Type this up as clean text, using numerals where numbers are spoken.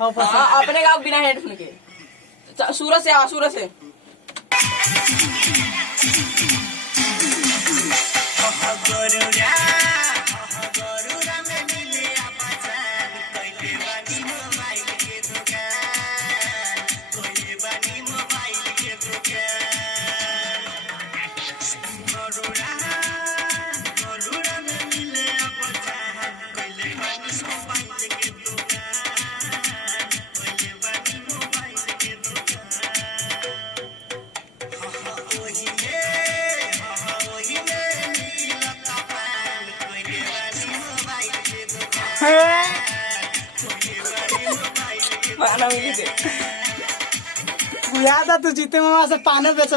अपने का बिना हेडफोन के सूरज से सूरज से याद है तू जीते मामा से पाने बेच